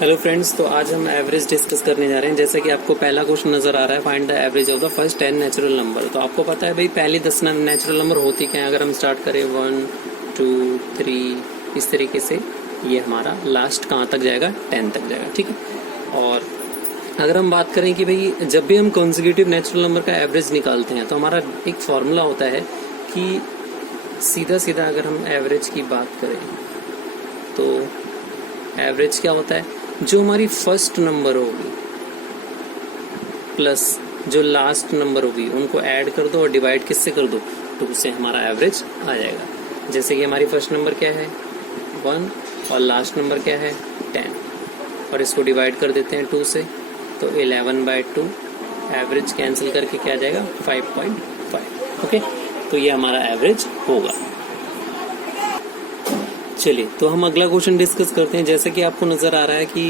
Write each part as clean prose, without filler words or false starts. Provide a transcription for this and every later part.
Hello friends, तो आज हम एवरेज डिस्कस करने जा रहे हैं। जैसे कि आपको पहला क्वेश्चन नजर आ रहा है, find the average of the first 10 natural number. तो आपको पता है भाई पहली 10 नेचुरल नंबर होती क्या है। अगर हम स्टार्ट करें 1 2 3 इस तरीके से, ये हमारा लास्ट कहाँ तक जाएगा, 10 तक जाएगा, ठीक है। और अगर हम बात करें कि भाई जब भी हम कॉन्जिक्यूटिव नेचुरल नंबर का एवरेज निकालते हैं तो हमारा एक फॉर्मूला होता है कि सीधा सीधा अगर हम एवरेज की बात करें तो एवरेज क्या होता है, जो हमारी फर्स्ट नंबर होगी प्लस जो लास्ट नंबर होगी उनको ऐड कर दो और डिवाइड किससे कर दो, 2 से, हमारा एवरेज आ जाएगा। जैसे कि हमारी फर्स्ट नंबर क्या है 1 और लास्ट नंबर क्या है 10 और इसको डिवाइड कर देते हैं 2 से, तो 11/2 एवरेज कैंसिल करके क्या आ जाएगा 5.5। ओके, तो ये हमारा एवरेज होगा। चलिए, तो हम अगला क्वेश्चन डिस्कस करते हैं। जैसे कि आपको नजर आ रहा है कि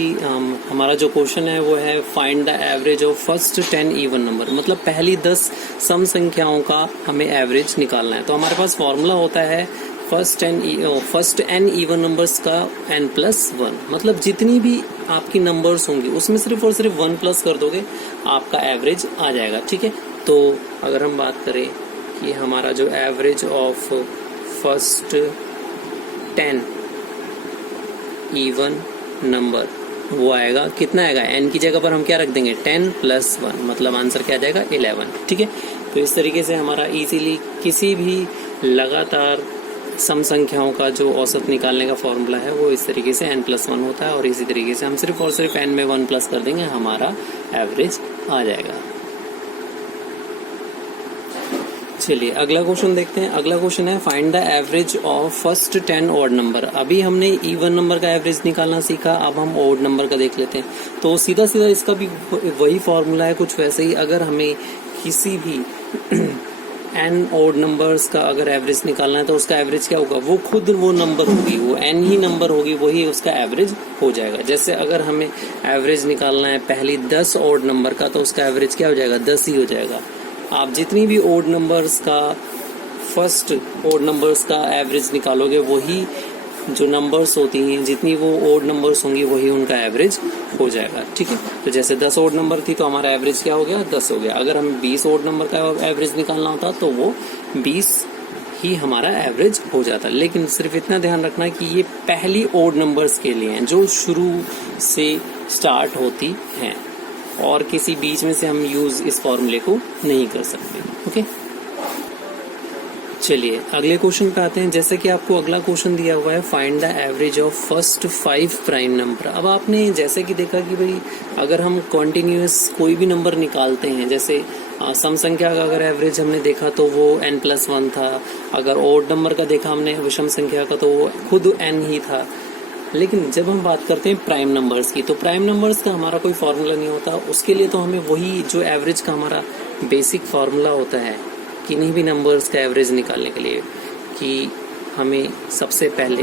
हमारा जो क्वेश्चन है वो है find the average of first 10 even number, मतलब पहली 10 सम संख्याओं का हमें एवरेज निकालना है। तो हमारे पास फॉर्मूला होता है फर्स्ट n इवन नंबर्स का n+1, मतलब जितनी भी आपकी नंबर्स होंगी उसमें सिर्फ और सिर्फ 1 प्लस कर दोगे, आपका एवरेज आ जाएगा, ठीक है। तो अगर हम बात करें कि हमारा जो average of first 10 even number वो आएगा, कितना आएगा, n की जगह पर हम क्या रख देंगे 10+1, मतलब आंसर क्या आ जाएगा 11, ठीक है। तो इस तरीके से हमारा इजीली किसी भी लगातार सम संख्याओं का जो औसत निकालने का फॉर्मूला है वो इस तरीके से n+1 होता है, और इसी तरीके से हम सिर्फ और सिर्फ n में 1 प्लस कर देंगे, हमारा एवरेज आ जाएगा। चलिए अगला क्वेश्चन देखते हैं। अगला क्वेश्चन है find the average of first 10 odd number. अभी हमने इवन नंबर का एवरेज निकालना सीखा, अब हम ऑड नंबर का देख लेते हैं। तो सीधा सीधा इसका भी वही फॉर्मूला है कुछ वैसे ही। अगर हमें किसी भी n ऑड नंबर्स का अगर एवरेज निकालना है तो उसका एवरेज क्या होगा, वो खुद वो नंबर होगी, वो n ही नंबर होगी, वही उसका एवरेज हो जाएगा। जैसे अगर हमें एवरेज निकालना है पहली 10 ऑड नंबर का तो उसका एवरेज क्या हो जाएगा, 10 ही हो जाएगा। आप जितनी भी ओड नंबर्स का फर्स्ट ओड नंबर्स का एवरेज निकालोगे, वही जो नंबर्स होती हैं जितनी वो ओड नंबर्स होंगी वही उनका एवरेज हो जाएगा, ठीक है। तो जैसे 10 ओड नंबर थी तो हमारा एवरेज क्या हो गया, 10 हो गया। अगर हमें 20 ओड नंबर का एवरेज निकालना होता तो वो 20 ही हमारा एवरेज हो जाता। लेकिन सिर्फ इतना ध्यान रखना कि ये पहली ओड नंबर्स के लिए हैं जो शुरू से स्टार्ट होती हैं, और किसी बीच में से हम यूज इस फॉर्मूले को नहीं कर सकते, ओके। चलिए अगले क्वेश्चन पे आते हैं। जैसे कि आपको अगला क्वेश्चन दिया हुआ है find the average of first 5 prime number. अब आपने जैसे कि देखा कि भाई अगर हम कॉन्टिन्यूअस कोई भी नंबर निकालते हैं, जैसे सम संख्या का अगर एवरेज हमने देखा तो वो n+1 था, अगर ओड नंबर का देखा हमने विषम संख्या का तो वो खुद n ही था। लेकिन जब हम बात करते हैं प्राइम नंबर्स की, तो प्राइम नंबर्स का हमारा कोई फॉर्मूला नहीं होता। उसके लिए तो हमें वही जो एवरेज का हमारा बेसिक फॉर्मूला होता है किन्हीं भी नंबर्स का एवरेज निकालने के लिए, कि हमें सबसे पहले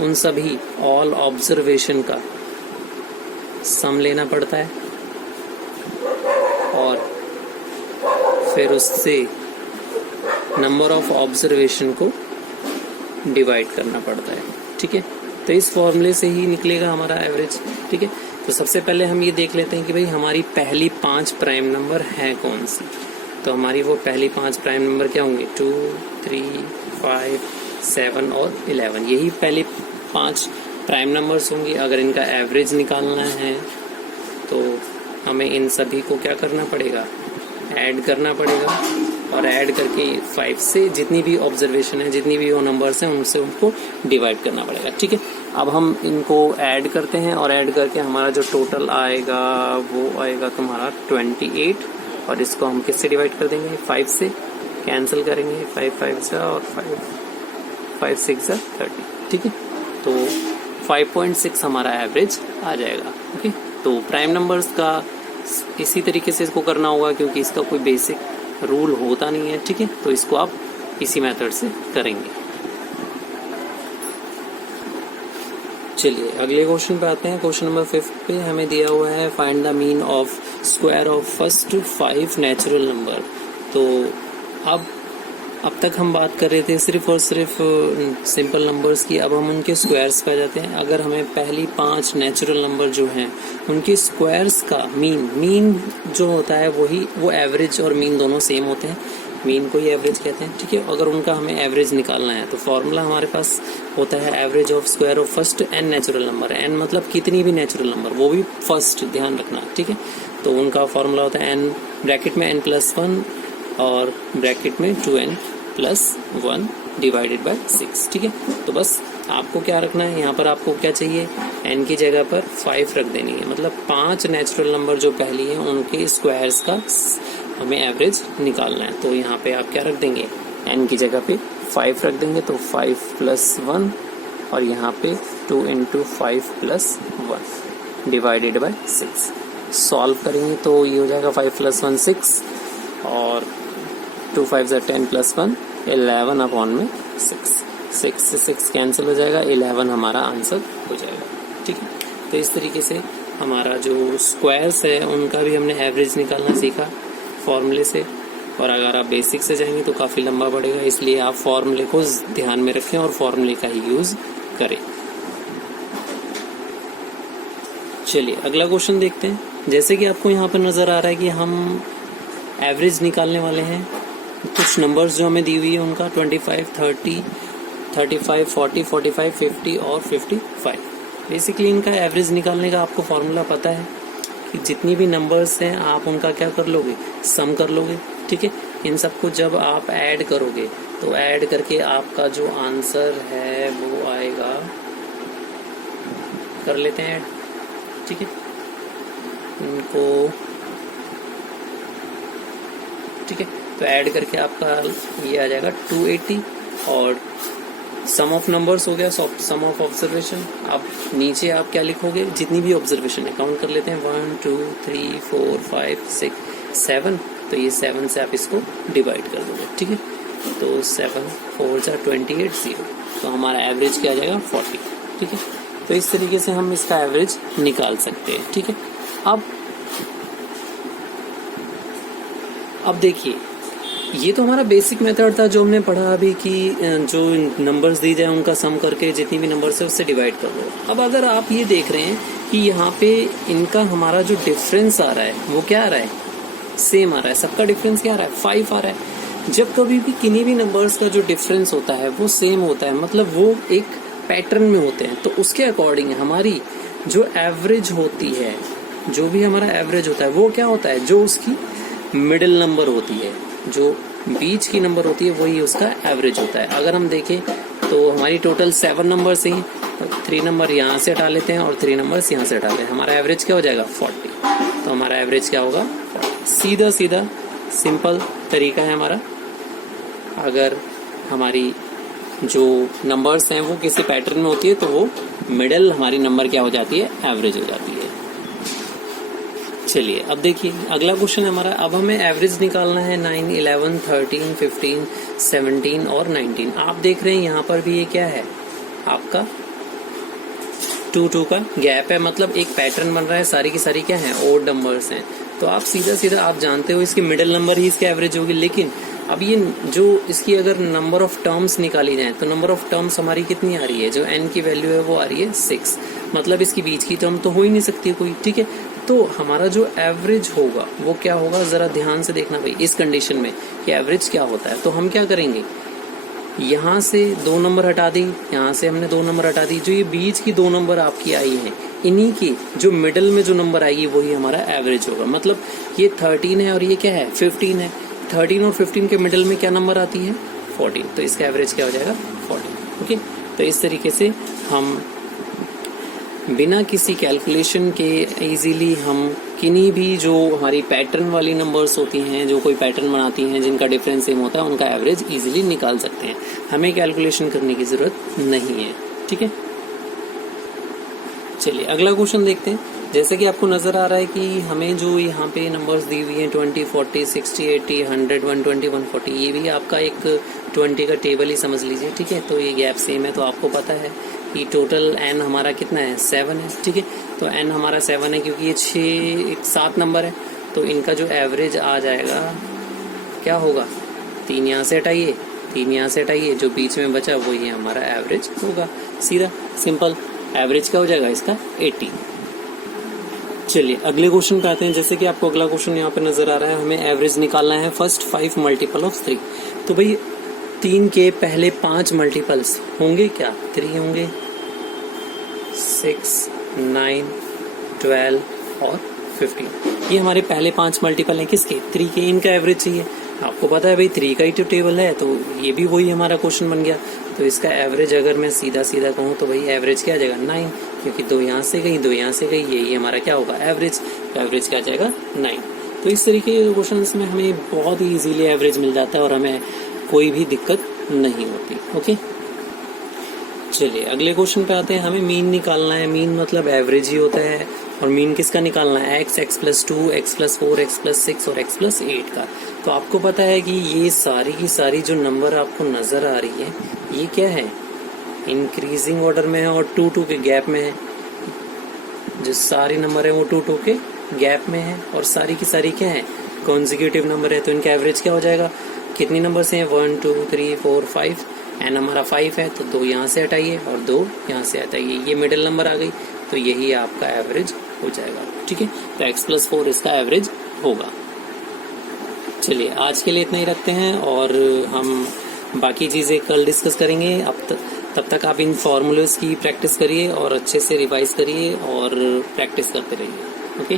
उन सभी ऑल ऑब्जर्वेशन का सम लेना पड़ता है और फिर उससे नंबर ऑफ ऑब्जर्वेशन को डिवाइड करना पड़ता है, ठीक है। तो इस फॉर्मूले से ही निकलेगा हमारा एवरेज, ठीक है। तो सबसे पहले हम ये देख लेते हैं कि भाई हमारी पहली 5 प्राइम नंबर हैं कौन सी। तो हमारी वो पहली 5 प्राइम नंबर क्या होंगे, 2 3 5 7 और 11, यही पहली 5 प्राइम नंबर्स होंगी। अगर इनका एवरेज निकालना है तो हमें इन सभी को क्या करना पड़ेगा, ऐड करना पड़ेगा, और ऐड करके 5 से जितनी भी ऑब्जर्वेशन है, जितनी भी वो नंबर्स हैं उनसे उनको डिवाइड करना पड़ेगा, ठीक है। अब हम इनको ऐड करते हैं और ऐड करके हमारा जो टोटल आएगा वो आएगा तुम्हारा 28, और इसको हम किससे डिवाइड कर देंगे, 5 से कैंसिल करेंगे, 5 5 जा और 5 6 जा 30, ठीक है। तो 5.6 हमारा एवरेज आ जाएगा, ओके। तो प्राइम नंबर्स का इसी तरीके से इसको करना होगा क्योंकि इसका कोई बेसिक रूल होता नहीं है, ठीक है। तो इसको आप इसी मेथड से करेंगे। चलिए अगले क्वेश्चन पे आते हैं। क्वेश्चन नंबर 5 पे हमें दिया हुआ है find the mean of square of first 5 natural number. तो अब अब तक हम बात कर रहे थे सिर्फ और सिर्फ सिंपल नंबर्स की, अब हम उनके स्क्वायर्स पे आ जाते हैं। अगर हमें पहली 5 नेचुरल नंबर जो हैं उनके स्क्वायर्स का मीन जो होता है वो एवरेज और मीन दोनों सेम होते हैं, मीन को ही एवरेज कहते हैं, ठीक है। अगर उनका हमें एवरेज निकालना है तो फॉर्मूला हमारे पास होता है average of square of first n natural number. n मतलब कितनी भी नेचुरल नंबर, वो भी फर्स्ट, ध्यान रखना, ठीक है। तो उनका फॉर्मूला होता है n ब्रैकेट में n+1 और ब्रैकेट में 2n+1 डिवाइडेड बाय 6, ठीक है। तो बस आपको क्या रखना है, यहाँ पर आपको क्या चाहिए, n की जगह पर 5 रख देनी है, मतलब 5 नेचुरल नंबर जो पहली है उनके स्क्वायर्स का हमें एवरेज निकालना है। तो यहाँ पे आप क्या रख देंगे, n की जगह पे 5 रख देंगे, तो 5+1 और यहाँ पे 2 × 5+1 डिवाइडेड बाय 6। सॉल्व करेंगे तो ये हो जाएगा 5+1 6 और 2 5 10 +1 11 अपॉन में 6 से 6 कैंसिल हो जाएगा, 11 हमारा आंसर हो जाएगा, ठीक है। तो इस तरीके से हमारा जो स्क्वायर्स है उनका भी हमने एवरेज निकालना सीखा फॉर्मूले से। और अगर आप बेसिक से जाएंगे तो काफ़ी लंबा पड़ेगा, इसलिए आप फॉर्मूले को ध्यान में रखें और फॉर्मूले का ही यूज़ करें। चलिए अगला क्वेश्चन देखते हैं। जैसे कि आपको यहाँ पर नज़र आ रहा है कि हम एवरेज निकालने वाले हैं, कुछ नंबर्स जो हमें दी हुई है उनका 25, 30, 35, 40, 45, 50 और 55। बेसिकली इनका एवरेज निकालने का आपको फॉर्मूला पता है कि जितनी भी नंबर्स हैं आप उनका क्या कर लोगे, सम कर लोगे, ठीक है। इन सबको जब आप ऐड करोगे तो ऐड करके आपका जो आंसर है वो आएगा, कर लेते हैं ऐड, ठीक है इनको, ठीक है। तो ऐड करके आपका ये आ जाएगा 280 और सम ऑफ नंबर्स हो गया, सम ऑफ ऑब्जर्वेशन। अब नीचे आप क्या लिखोगे, जितनी भी ऑब्जर्वेशन है काउंट कर लेते हैं, 1 2 3 4 5 6 7, तो ये 7 से आप इसको डिवाइड कर दोगे, ठीक है। तो 7 4 जा 28 0, तो हमारा एवरेज क्या आ जाएगा 40, ठीक है। तो इस तरीके से हम इसका एवरेज निकाल सकते हैं, ठीक है। अब देखिए ये तो हमारा बेसिक मेथड था जो हमने पढ़ा अभी कि जो नंबर्स दी जाए उनका सम करके जितनी भी नंबर्स है उससे डिवाइड कर दो। अब अगर आप ये देख रहे हैं कि यहाँ पे इनका हमारा जो डिफरेंस आ रहा है वो क्या आ रहा है, सेम आ रहा है, सबका डिफरेंस क्या आ रहा है 5 आ रहा है। जब कभी भी किन्हीं भी नंबर्स का जो डिफरेंस होता है वो सेम होता है, मतलब वो एक पैटर्न में होते हैं, तो उसके अकॉर्डिंग हमारी जो एवरेज होती है, जो भी हमारा एवरेज होता है वो क्या होता है, जो उसकी मिडिल नंबर होती है, जो बीच की नंबर होती है वही उसका एवरेज होता है। अगर हम देखें तो हमारी टोटल 7 नंबर से ही 3 नंबर यहाँ से हटा लेते हैं और 3 नंबर्स यहाँ से हटाते हैं, हमारा एवरेज क्या हो जाएगा 40। तो हमारा एवरेज क्या होगा 40। सीधा सीधा सिंपल तरीका है हमारा। अगर हमारी जो नंबर्स हैं वो किसी पैटर्न में होती है तो वो मिडिल हमारी नंबर क्या हो जाती है, एवरेज हो जाती है। चलिए अब देखिए अगला क्वेश्चन हमारा, अब हमें एवरेज निकालना है 9, 11, 13, 15, 17 और 19। आप देख रहे हैं यहाँ पर भी ये क्या है, आपका 2 का गैप है, मतलब एक पैटर्न बन रहा है, सारी की सारी क्या है, ओड नंबर्स हैं। तो आप सीधा सीधा आप जानते हो इसकी मिडिल नंबर ही इसके एवरेज होगी। लेकिन अब ये जो इसकी अगर नंबर ऑफ टर्म्स निकाली जाए तो नंबर ऑफ टर्म्स हमारी कितनी आ रही है, जो n की वैल्यू है वो आ रही है 6, मतलब इसकी बीच की टर्म तो हो ही नहीं सकती कोई, ठीक है। तो हमारा जो एवरेज होगा वो क्या होगा, जरा ध्यान से देखना भाई इस कंडीशन में कि एवरेज क्या होता है। तो हम क्या करेंगे, यहाँ से 2 नंबर हटा दी, यहाँ से हमने 2 नंबर हटा दी, जो ये बीच की 2 नंबर आपकी आई हैं इन्हीं की जो मिडिल में जो नंबर आएगी वही हमारा एवरेज होगा। मतलब ये 13 है और ये क्या है 15 है, 13 और 15 के मिडिल में क्या नंबर आती है 14, तो इसका एवरेज क्या हो जाएगा 14। ओके, तो इस तरीके से हम बिना किसी कैलकुलेशन के इजीली हम किन्हीं भी जो हमारी पैटर्न वाली नंबर्स होती हैं, जो कोई पैटर्न बनाती हैं जिनका डिफरेंस सेम होता है, उनका एवरेज इजीली निकाल सकते हैं, हमें कैलकुलेशन करने की ज़रूरत नहीं है, ठीक है। चलिए अगला क्वेश्चन देखते हैं। जैसे कि आपको नज़र आ रहा है कि हमें जो यहाँ पे नंबर्स दी हुई हैं 20, 40, 60, 80, 100, 120, 140, ये भी आपका एक 20 का टेबल ही समझ लीजिए, ठीक है। तो ये गैप सेम है, तो आपको पता है कि टोटल n हमारा कितना है 7 है, ठीक है। तो n हमारा 7 है क्योंकि ये 7 नंबर है, तो इनका जो एवरेज आ जाएगा क्या होगा, 3 यहाँ से हटाइए 3 यहाँ से हटाइए, जो बीच में बचा वो ये हमारा एवरेज होगा। सीधा सिंपल, एवरेज क्या हो जाएगा इसका 80। चलिए अगले क्वेश्चन पे आते हैं। जैसे कि आपको अगला क्वेश्चन यहाँ पे नजर आ रहा है, हमें एवरेज निकालना है फर्स्ट 5 मल्टीपल ऑफ 3। तो भाई 3 के पहले 5 मल्टीपल्स होंगे क्या? 3 होंगे, 6, 9, 12 और 15। ये हमारे पहले 5 मल्टीपल हैं किसके? 3 के। इनका एवरेज चाहिए। आपको पता है भाई 3 का ही तो टेबल है, तो ये भी वही हमारा क्वेश्चन बन गया। तो इसका एवरेज अगर मैं सीधा सीधा कहूँ तो भाई एवरेज क्या आ जाएगा 9, क्योंकि 2 यहाँ से गई 2 यहाँ से गई, यही हमारा क्या होगा एवरेज। तो एवरेज क्या आ जाएगा 9। तो इस तरीके के क्वेश्चंस में हमें बहुत ही इजीली एवरेज मिल जाता है और हमें कोई भी दिक्कत नहीं होती। ओके, चलिए अगले क्वेश्चन पे आते हैं। हमें मीन निकालना है। मीन मतलब एवरेज ही होता है। और मीन किसका निकालना है? x, x+2, x+4, x+6 और x+8 का। तो आपको पता है कि ये सारी की सारी जो नंबर आपको नजर आ रही है ये क्या है? इंक्रीजिंग ऑर्डर में है और 2-2 के गैप में है। जो सारे नंबर है वो 2-2 के गैप में है और सारी की सारी क्या है? कॉन्जिक्यूटिव नंबर है। तो इनका एवरेज क्या हो जाएगा? कितनी नंबर से हैं? 1, 2, 3, 4, 5। एन हमारा 5 है तो 2 यहाँ से हटाइए और 2 यहाँ से हटाइए, ये मिडिल नंबर आ गई। तो यही आपका एवरेज हो जाएगा। ठीक है, तो x+4 इसका एवरेज होगा। चलिए आज के लिए इतना ही रखते हैं और हम बाकी चीज़ें कल डिस्कस करेंगे। तब तक आप इन फॉर्मूलेस की प्रैक्टिस करिए और अच्छे से रिवाइज करिए और प्रैक्टिस करते रहिए। ओके।